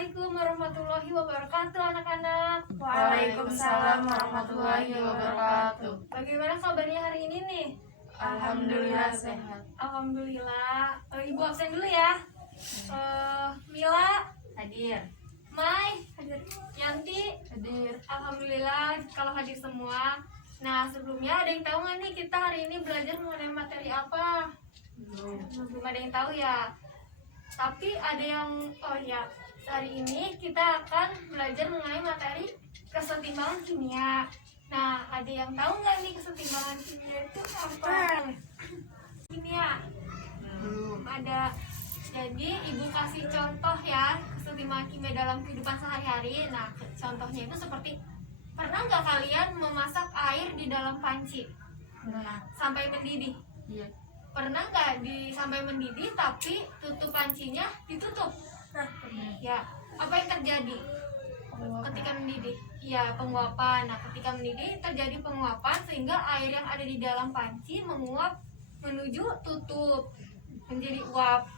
Assalamualaikum warahmatullahi wabarakatuh anak-anak. Waalaikumsalam warahmatullahi wabarakatuh. Bagaimana kabarnya hari ini nih? Alhamdulillah sehat. Alhamdulillah. Ibu absen dulu ya. Mila, Hadir. Mai, hadir. Yanti, Hadir. alhamdulillah kalau hadir semua. Nah, sebelumnya ada yang tahu nggak nih kita hari ini belajar mengenai materi apa? Belum ada yang tahu ya. Tapi ada yang, hari ini kita akan belajar mengenai materi kesetimbangan kimia. Nah, ada yang tahu nggak nih kesetimbangan kimia itu apa? Kimia Belum. ada. Jadi ibu kasih contoh ya kesetimbangan kimia dalam kehidupan sehari-hari. Nah, contohnya itu seperti, pernah nggak kalian memasak air di dalam panci Pernah. sampai mendidih? Iya. Pernah nggak sampai mendidih tapi tutup pancinya ditutup? Pernah. Ya, apa yang terjadi ketika mendidih? Ya, penguapan. Nah, ketika mendidih terjadi penguapan sehingga air yang ada di dalam panci menguap menuju tutup menjadi uap.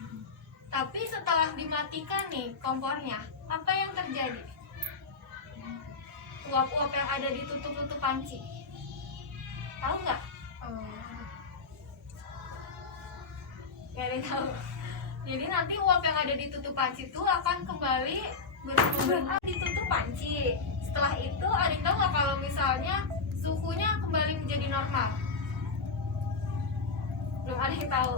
Tapi setelah dimatikan nih kompornya, apa yang terjadi? Uap-uap yang ada di tutup panci, tahu nggak? Gak ada yang tahu. Jadi nanti uap yang ada di tutup panci itu akan kembali berkumpul di tutup panci. Setelah itu ada yang tahu nggak kalau misalnya suhunya kembali menjadi normal? Belum ada yang tahu.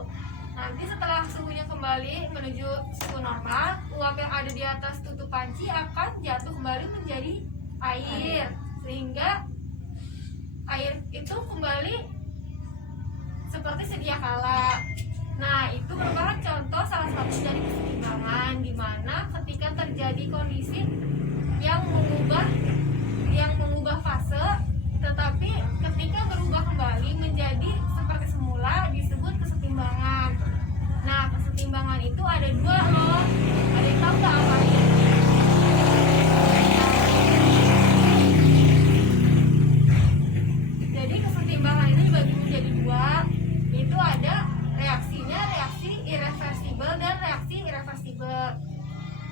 Nanti setelah suhunya kembali menuju suhu normal, uap yang ada di atas tutup panci akan jatuh kembali menjadi air, sehingga air itu kembali seperti sedia kala. Nah, itu merupakan contoh salah satu dari kesetimbangan di mana ketika terjadi kondisi yang mengubah fase, tetapi ketika berubah kembali menjadi seperti semula disebut kesetimbangan. Nah, kesetimbangan itu ada dua loh. Ada yang tahu nggak apa ini? Jadi kesetimbangan itu dibagi menjadi dua, yaitu ada reaksi irreversibel dan reaksi irreversibel.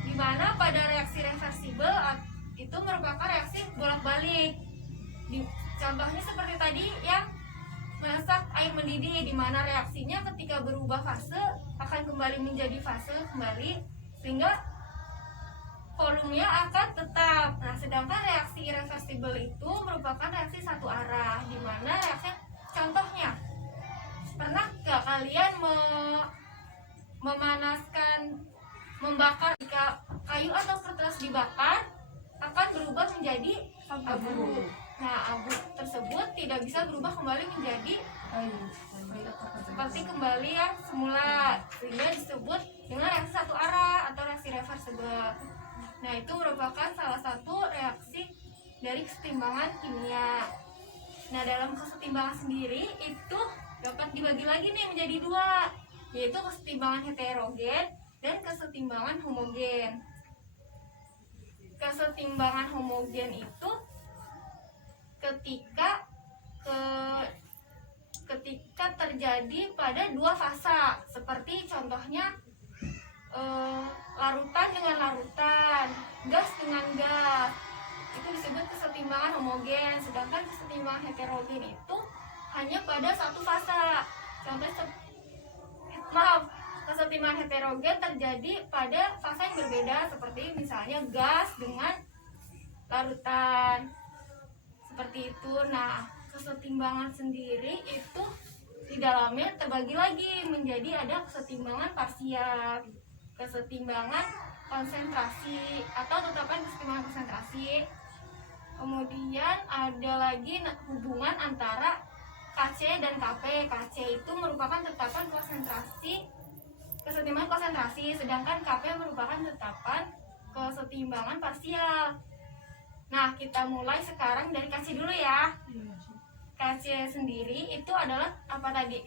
Di mana pada reaksi reversibel itu merupakan reaksi bolak-balik. Contohnya seperti tadi yang masak air mendidih, di mana reaksinya ketika berubah fase akan kembali menjadi fase kembali sehingga volumenya akan tetap. Nah, sedangkan reaksi irreversibel itu merupakan reaksi satu arah, di mana reaksi contohnya, pernah gak kalian membakar jika kayu atau kertas dibakar akan berubah menjadi abu. Nah, abu tersebut tidak bisa berubah kembali menjadi seperti kembali yang semula, sehingga disebut dengan reaksi satu arah atau reaksi reversibel. Nah, itu merupakan salah satu reaksi dari kesetimbangan kimia. Nah, dalam kesetimbangan sendiri itu dapat dibagi lagi nih menjadi dua, yaitu kesetimbangan heterogen dan kesetimbangan homogen. Kesetimbangan homogen itu ketika terjadi pada dua fasa, seperti contohnya larutan dengan larutan, gas dengan gas, itu disebut kesetimbangan homogen. Sedangkan kesetimbangan heterogen itu hanya pada satu fasa. Kesetimbangan heterogen terjadi pada fasa yang berbeda, seperti misalnya gas dengan larutan, seperti itu. Nah, kesetimbangan sendiri itu di dalamnya terbagi lagi menjadi ada kesetimbangan parsial, kesetimbangan konsentrasi atau tetapan kesetimbangan konsentrasi. Kemudian ada lagi hubungan antara Kc dan Kp. Kc itu merupakan tetapan konsentrasi, kesetimbangan konsentrasi, sedangkan Kp merupakan tetapan kesetimbangan parsial. Nah, kita mulai sekarang dari Kc dulu ya. Kc sendiri itu adalah apa tadi?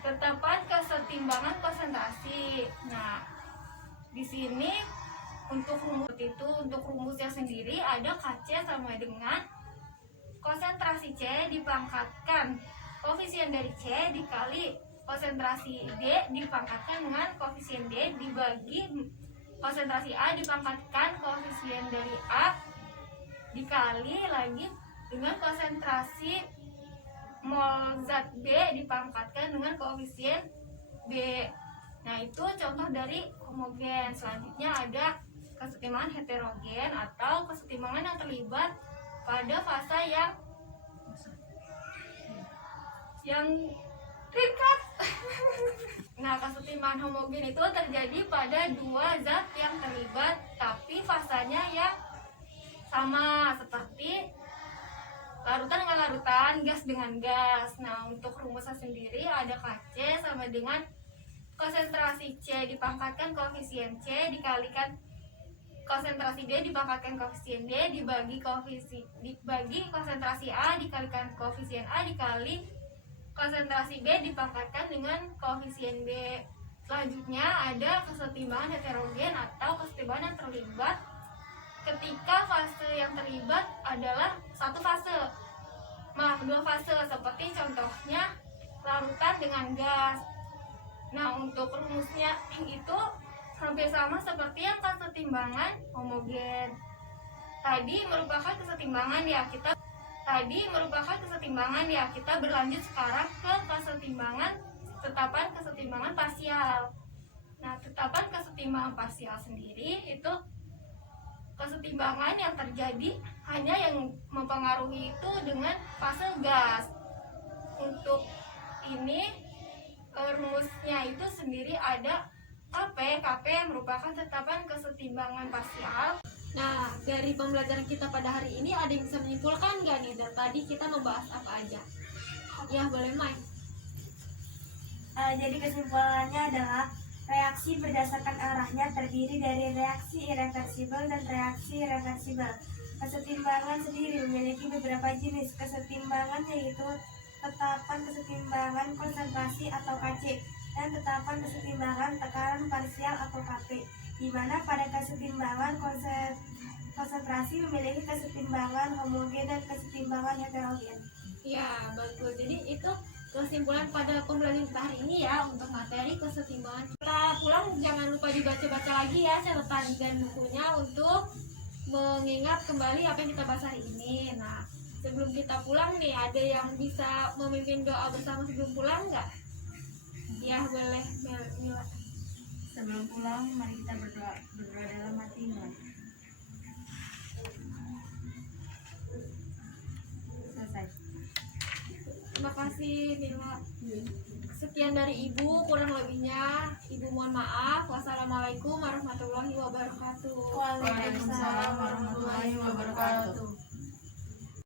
Tetapan kesetimbangan konsentrasi. Nah, di sini untuk rumusnya sendiri ada Kc sama dengan konsentrasi C dipangkatkan koefisien dari C dikali konsentrasi D dipangkatkan dengan koefisien D dibagi konsentrasi A dipangkatkan koefisien dari A dikali lagi dengan konsentrasi mol zat B dipangkatkan dengan koefisien B. Nah, itu contoh dari homogen. Selanjutnya ada kesetimbangan heterogen atau kesetimbangan yang terlibat pada fase yang ringkas. Nah, kesetimbangan homogen itu terjadi pada dua zat yang terlibat tapi fasanya yang sama, seperti larutan dengan larutan, gas dengan gas. Nah, untuk rumusnya sendiri ada Kc sama dengan konsentrasi C dipangkatkan koefisien C dikalikan konsentrasi D dipangkatkan koefisien D dibagi konsentrasi A dikalikan koefisien A dikali konsentrasi B dipangkatkan dengan koefisien B. Selanjutnya ada kesetimbangan heterogen atau kesetimbangan yang terlibat ketika fase yang terlibat adalah dua fase, seperti contohnya larutan dengan gas. Nah, untuk rumusnya itu hampir sama seperti yang kesetimbangan homogen. Tadi merupakan kesetimbangan ya, kita berlanjut sekarang ke tetapan kesetimbangan parsial. Nah, tetapan kesetimbangan parsial sendiri itu kesetimbangan yang terjadi hanya yang mempengaruhi itu dengan fase gas. Untuk ini rumusnya itu sendiri ada KP merupakan tetapan kesetimbangan parsial. Nah, dari pembelajaran kita pada hari ini ada yang bisa menyimpulkan nggak nih? Dan tadi kita membahas apa aja? Ya, boleh Mai. Jadi kesimpulannya adalah reaksi berdasarkan arahnya terdiri dari reaksi irreversibel dan reaksi reversibel. Kesetimbangan sendiri memiliki beberapa jenis kesetimbangan, yaitu tetapan kesetimbangan konsentrasi atau Kc dan tetapan kesetimbangan tekanan parsial atau Kp, di mana pada kesetimbangan konsentrasi memiliki kesetimbangan homogen dan kesetimbangan heterogen. Ya, bagus. Jadi itu kesimpulan pada pembelajaran kita hari ini ya untuk materi kesetimbangan. Setelah pulang jangan lupa dibaca-baca lagi ya catatan dan bukunya untuk mengingat kembali apa yang kita bahas hari ini. Nah, sebelum kita pulang nih, ada yang bisa memimpin doa bersama sebelum pulang nggak? Ya, boleh Mila. Sebelum pulang, mari kita berdoa dalam hati. Selesai. Terima kasih Mila. Sekian dari Ibu, kurang lebihnya Ibu mohon maaf. Wassalamualaikum warahmatullahi wabarakatuh. Waalaikumsalam warahmatullahi wabarakatuh.